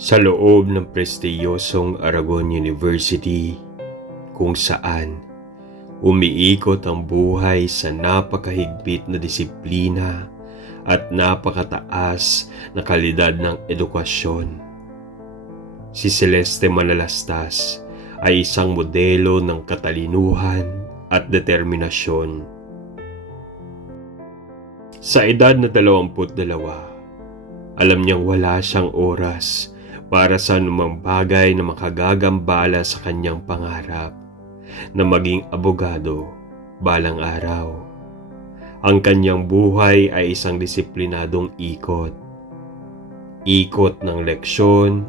Sa loob ng prestiyosong Aragon University, kung saan umiikot ang buhay sa napakahigpit na disiplina at napakataas na kalidad ng edukasyon. Si Celeste Manalastas ay isang modelo ng katalinuhan at determinasyon. Sa edad na 22, alam niyang wala siyang oras para sa anumang bagay na makagagambala sa kanyang pangarap na maging abogado balang araw. Ang kanyang buhay ay isang disiplinadong ikot. Ikot ng leksyon,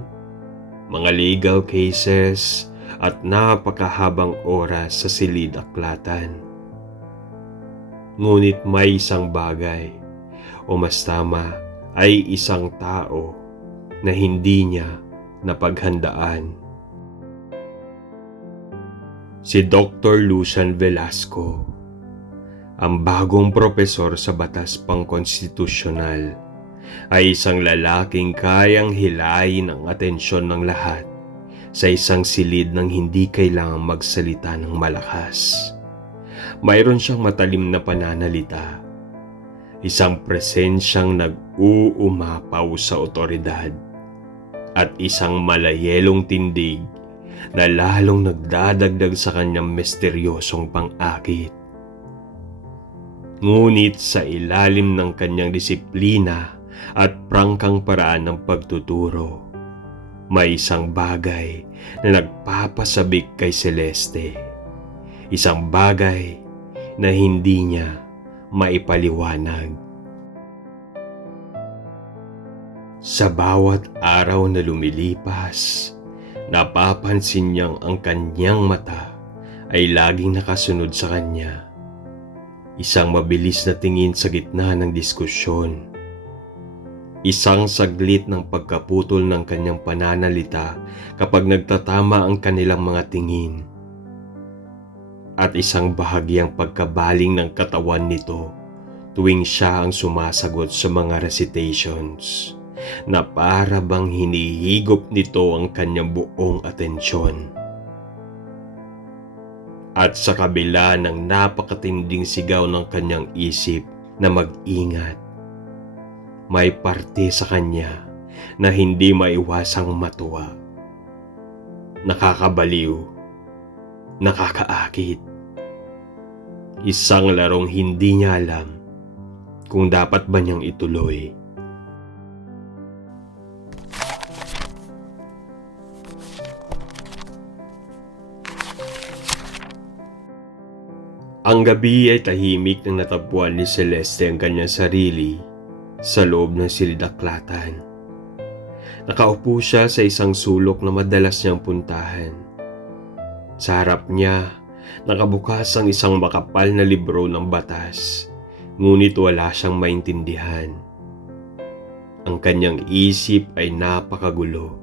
mga legal cases at napakahabang oras sa silid-aklatan. Ngunit may isang bagay, o mas tama ay isang tao na hindi niya napaghandaan. Si Dr. Lucian Velasco, ang bagong propesor sa batas pangkonstitusyonal, ay isang lalaking kayang hilayin ang atensyon ng lahat sa isang silid ng hindi kailangang magsalita ng malakas. Mayroon siyang matalim na pananalita, isang presensyang nag-uumapaw sa otoridad, at isang malayelong tindig na lalong nagdadagdag sa kanyang misteryosong pang-akit. Ngunit sa ilalim ng kanyang disiplina at prangkang paraan ng pagtuturo, may isang bagay na nagpapasabik kay Celeste. Isang bagay na hindi niya maipaliwanag. Sa bawat araw na lumilipas, napapansin niyang ang kanyang mata ay laging nakasunod sa kanya. Isang mabilis na tingin sa gitna ng diskusyon. Isang saglit ng pagkaputol ng kanyang pananalita kapag nagtatama ang kanilang mga tingin. At isang bahagyang pagkabaling ng katawan nito tuwing siya ang sumasagot sa mga recitations, na para bang hinihigop nito ang kanyang buong atensyon. At sa kabila ng napakatinding sigaw ng kanyang isip na mag-ingat, may parte sa kanya na hindi maiwasang matuwa. Nakakabaliw, nakakaakit. Isang larong hindi niya alam kung dapat ba niyang ituloy. Ang gabi ay tahimik nang natagpuan ni Celeste ang kanyang sarili sa loob ng silid-aklatan. Nakaupo siya sa isang sulok na madalas niyang puntahan. Sa harap niya, nakabukas ang isang makapal na libro ng batas, ngunit wala siyang maintindihan. Ang kanyang isip ay napakagulo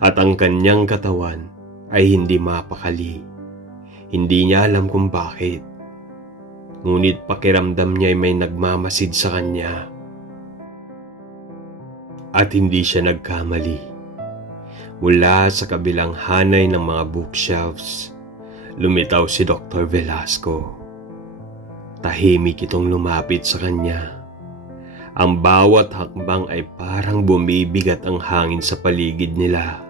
at ang kanyang katawan ay hindi mapakali. Hindi niya alam kung bakit. Ngunit pakiramdam niya ay may nagmamasid sa kanya. At hindi siya nagkamali. Mula sa kabilang hanay ng mga bookshelves, lumitaw si Dr. Velasco. Tahimik itong lumapit sa kanya. Ang bawat hakbang ay parang bumibigat ang hangin sa paligid nila.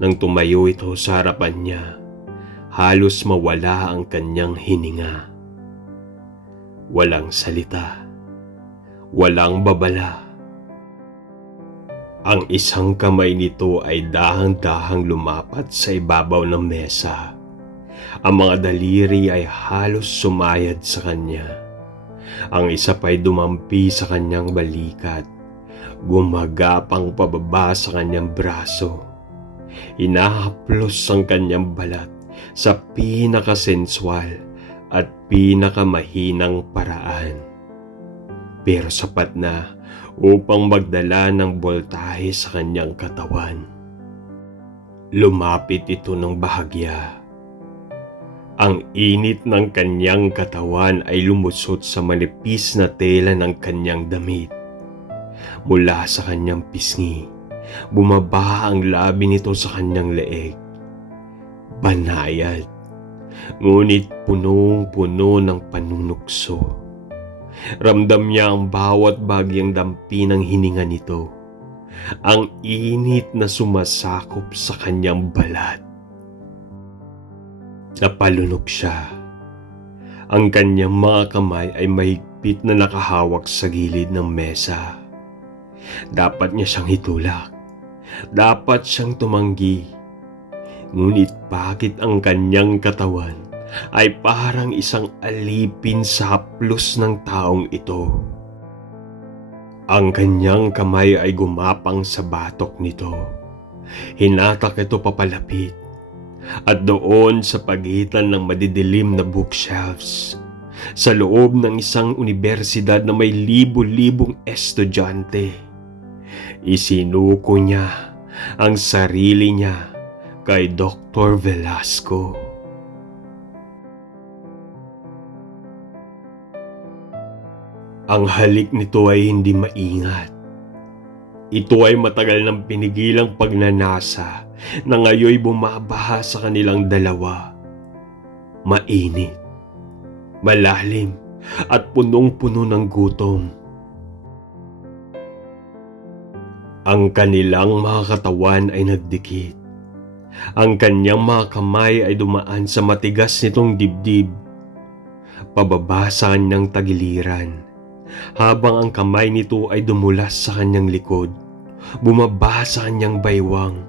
Nang tumayo ito sa harapan niya, halos mawala ang kanyang hininga. Walang salita, walang babala. Ang isang kamay nito ay dahang-dahang lumapat sa ibabaw ng mesa. Ang mga daliri ay halos sumayad sa kanya. Ang isa pa'y dumampi sa kanyang balikat, gumagapang pababa sa kanyang braso. Inahaplos ang kanyang balat sa pinakasensual at pinakamahinang paraan. Pero sapat na upang magdala ng boltahe sa kanyang katawan. Lumapit ito ng bahagya. Ang init ng kanyang katawan ay lumusot sa manipis na tela ng kanyang damit. Mula sa kanyang pisngi Bumaba ang labi nito sa kanyang leeg. Banayad, ngunit punong-puno ng panunukso. Ramdam niya ang bawat bagyang dampi ng hininga nito. Ang init na sumasakop sa kanyang balat. Napalunok siya. Ang kanyang mga kamay ay mahigpit na nakahawak sa gilid ng mesa. Dapat niya siyang itulak. Dapat siyang tumanggi. Ngunit bakit ang kanyang katawan ay parang isang alipin sa haplos ng taong ito? Ang kanyang kamay ay gumapang sa batok nito. Hinatak ito papalapit. At doon sa pagitan ng madidilim na bookshelves, sa loob ng isang unibersidad na may libo-libong estudyante, isinuko niya ang sarili niya kay Dr. Velasco. Ang halik nito ay hindi maingat. Ito ay matagal ng pinigilang pagnanasa na ngayoy bumabaha sa kanilang dalawa. Mainit, malalim at punong-puno ng gutom. Ang kanilang mga katawan ay nagdikit. Ang kanyang mga kamay ay dumaan sa matigas nitong dibdib. Pababa sa kanyang tagiliran. Habang ang kamay nito ay dumulas sa kanyang likod, bumaba sa kanyang baywang,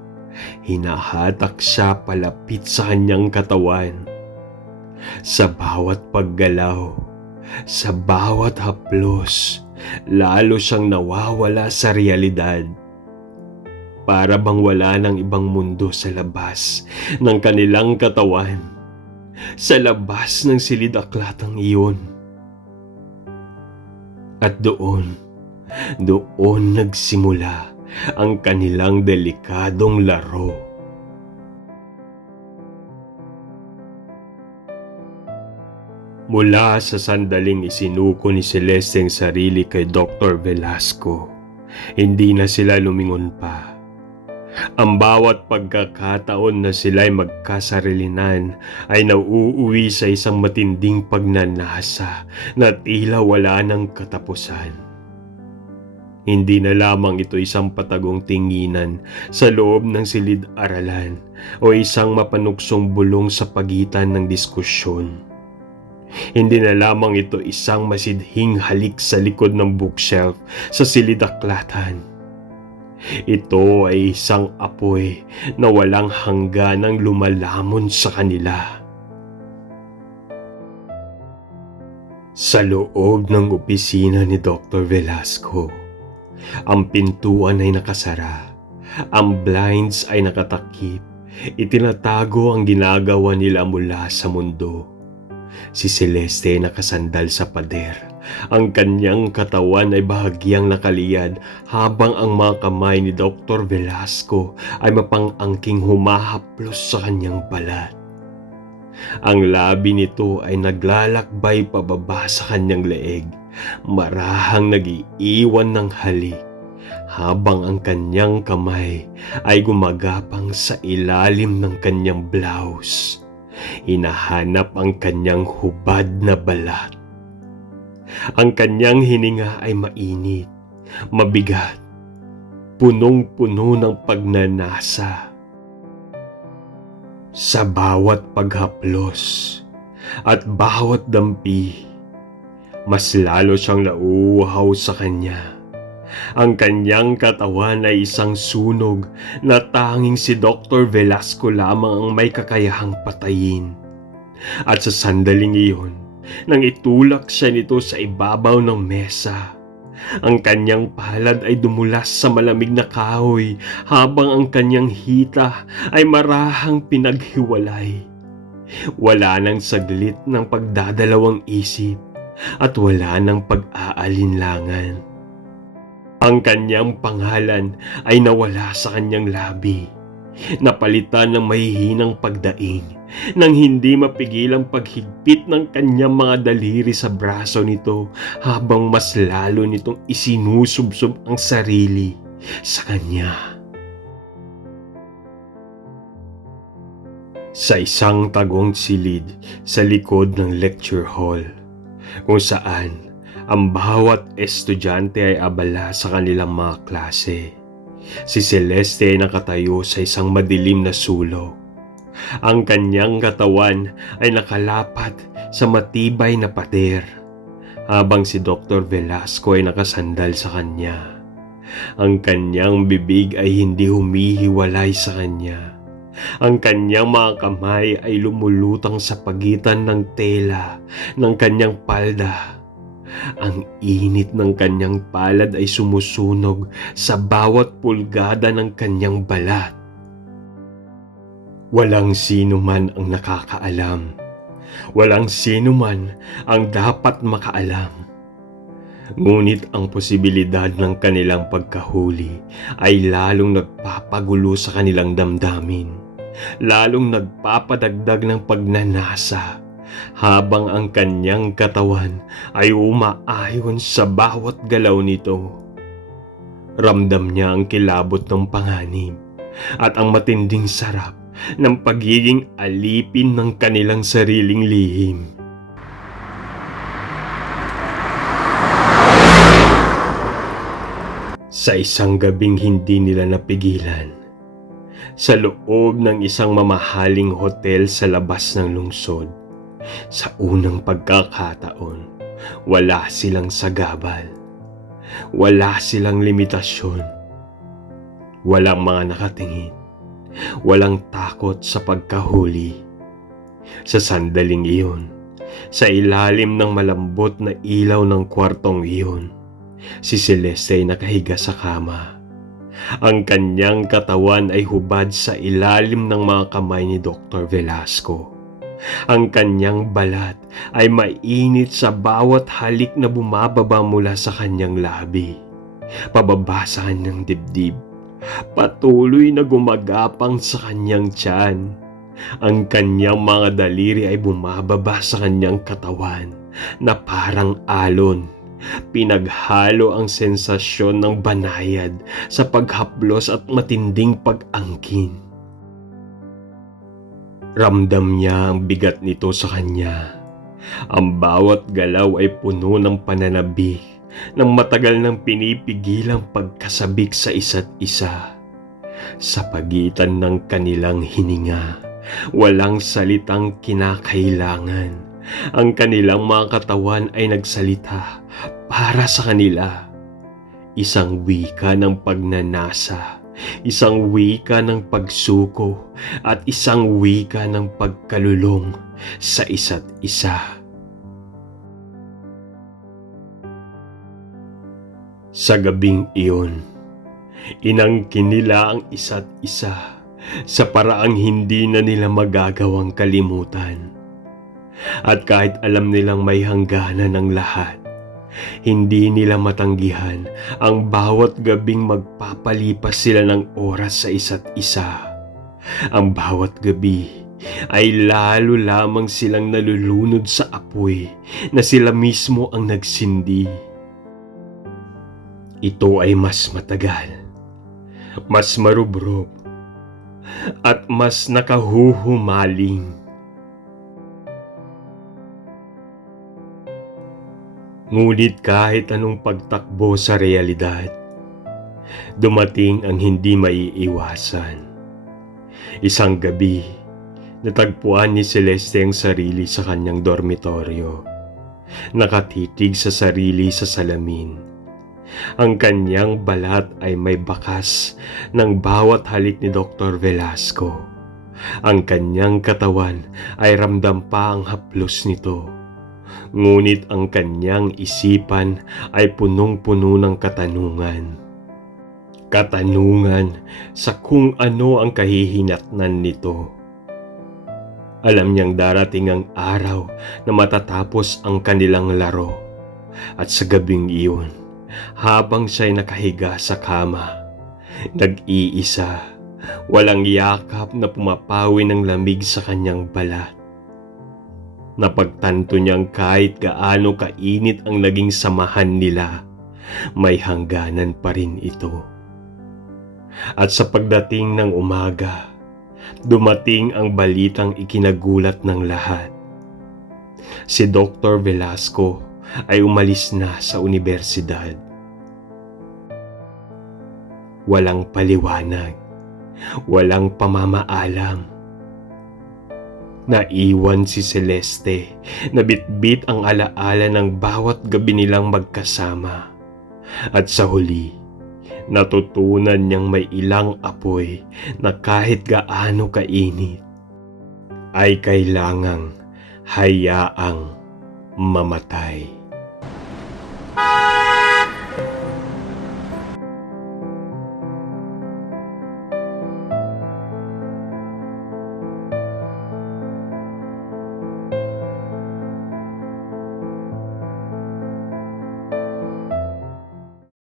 hinahatak siya palapit sa kanyang katawan. Sa bawat paggalaw, sa bawat haplos, lalo siyang nawawala sa realidad. Para bang wala ng ibang mundo sa labas ng kanilang katawan, sa labas ng silid-aklatang iyon. At doon nagsimula ang kanilang delikadong laro. Mula sa sandaling isinuko ni Celeste ang sarili kay Dr. Velasco, hindi na sila lumingon pa. Ang bawat pagkakataon na sila'y magkasarilinan ay nauuwi sa isang matinding pagnanasa na tila wala ng katapusan. Hindi na lamang ito isang patagong tinginan sa loob ng silid-aralan o isang mapanuksong bulong sa pagitan ng diskusyon. Hindi na lamang ito isang masidhing halik sa likod ng bookshelf sa silid-aklatan. Ito ay isang apoy na walang hangganang lumalamon sa kanila. Sa loob ng opisina ni Dr. Velasco, ang pintuan ay nakasara, ang blinds ay nakatakip, itinatago ang ginagawa nila mula sa mundo. Si Celeste ay nakasandal sa pader. Ang kanyang katawan ay bahagyang nakaliyad habang ang mga kamay ni Dr. Velasco ay mapang-angking humahaplos sa kanyang balat. Ang labi nito ay naglalakbay pababa sa kanyang leeg, marahang nag-iiwan ng halik, habang ang kanyang kamay ay gumagapang sa ilalim ng kanyang blouse. Hinahanap ang kanyang hubad na balat. Ang kanyang hininga ay mainit, mabigat, punong-puno ng pagnanasa. Sa bawat paghaplos at bawat dampi, mas lalo siyang nauuhaw sa kanya. Ang kanyang katawan ay isang sunog na tanging si Dr. Velasco lamang ang may kakayahang patayin. At sa sandaling iyon, nang itulak siya nito sa ibabaw ng mesa, ang kanyang palad ay dumulas sa malamig na kahoy habang ang kanyang hita ay marahang pinaghiwalay. Wala nang saglit ng pagdadalawang isip at wala nang pag-aalinlangan. Ang kanyang pangalan ay nawala sa kanyang labi, napalitan ng mahihinang pagdaing nang hindi mapigilang paghigpit ng kanyang mga daliri sa braso nito habang mas lalo nitong isinusubsob ang sarili sa kanya. Sa isang tagong silid sa likod ng lecture hall, kung saan ang bawat estudyante ay abala sa kanilang mga klase. Si Celeste ay nakatayo sa isang madilim na sulok. Ang kanyang katawan ay nakalapat sa matibay na pader, habang si Dr. Velasco ay nakasandal sa kanya. Ang kanyang bibig ay hindi humihiwalay sa kanya. Ang kanyang mga kamay ay lumulutang sa pagitan ng tela ng kanyang palda. Ang init ng kanyang palad ay sumusunog sa bawat pulgada ng kanyang balat. Walang sino man ang nakakaalam. Walang sino man ang dapat makaalam. Ngunit ang posibilidad ng kanilang pagkahuli ay lalong nagpapagulo sa kanilang damdamin, lalong nagpapadagdag ng pagnanasa, habang ang kanyang katawan ay umaayon sa bawat galaw nito. Ramdam niya ang kilabot ng panganib at ang matinding sarap ng pagiging alipin ng kanilang sariling lihim. Sa isang gabing hindi nila napigilan, sa loob ng isang mamahaling hotel sa labas ng lungsod, sa unang pagkakataon, wala silang sagabal, wala silang limitasyon, walang mga nakatingin, walang takot sa pagkahuli. Sa sandaling iyon, sa ilalim ng malambot na ilaw ng kwartong iyon, si Celeste ay nakahiga sa kama. Ang kanyang katawan ay hubad sa ilalim ng mga kamay ni Dr. Velasco. Ang kanyang balat ay mainit sa bawat halik na bumababa mula sa kanyang labi, pababa sa kanyang dibdib, patuloy na gumagapang sa kanyang tiyan. Ang kanyang mga daliri ay bumababa sa kanyang katawan na parang alon. Pinaghalo ang sensasyon ng banayad sa paghaplos at matinding pag-angkin. Ramdam niya ang bigat nito sa kanya. Ang bawat galaw ay puno ng pananabik ng matagal nang pinipigilang pagkasabik sa isa't isa. Sa pagitan ng kanilang hininga, walang salitang kinakailangan. Ang kanilang mga katawan ay nagsalita para sa kanila. Isang wika ng pagnanasa, isang wika ng pagsuko, at isang wika ng pagkalulong sa isa't isa. Sa gabing iyon, inangkin nila ang isa't isa sa paraang hindi na nila magagawang kalimutan. At kahit alam nilang may hangganan ng lahat, hindi nila matanggihan ang bawat gabing magpapalipas sila ng oras sa isa't isa. Ang bawat gabi ay lalo lamang silang nalulunod sa apoy na sila mismo ang nagsindi. Ito ay mas matagal, mas marubrob, at mas nakahuhumaling. Ngunit kahit anong pagtakbo sa realidad, dumating ang hindi maiiwasan. Isang gabi, natagpuan ni Celeste ang sarili sa kanyang dormitoryo, nakatitig sa sarili sa salamin. Ang kanyang balat ay may bakas ng bawat halik ni Dr. Velasco. Ang kanyang katawan ay ramdam pa ang haplos nito. Ngunit ang kanyang isipan ay punong-puno ng katanungan. Katanungan sa kung ano ang kahihinatnan nito. Alam niyang darating ang araw na matatapos ang kanilang laro. At sa gabing iyon, habang siya'y nakahiga sa kama, nag-iisa, walang yakap na pumapawi ng lamig sa kanyang balat. Napagtanto niyang kahit gaano kainit ang naging samahan nila, may hangganan pa rin ito. At sa pagdating ng umaga, dumating ang balitang ikinagulat ng lahat. Si Dr. Velasco ay umalis na sa unibersidad. Walang paliwanag, walang pamamaalam. Naiwan si Celeste na bitbit ang alaala ng bawat gabi nilang magkasama. At sa huli, natutunan niyang may ilang apoy na kahit gaano kainit, ay kailangang hayaang mamatay.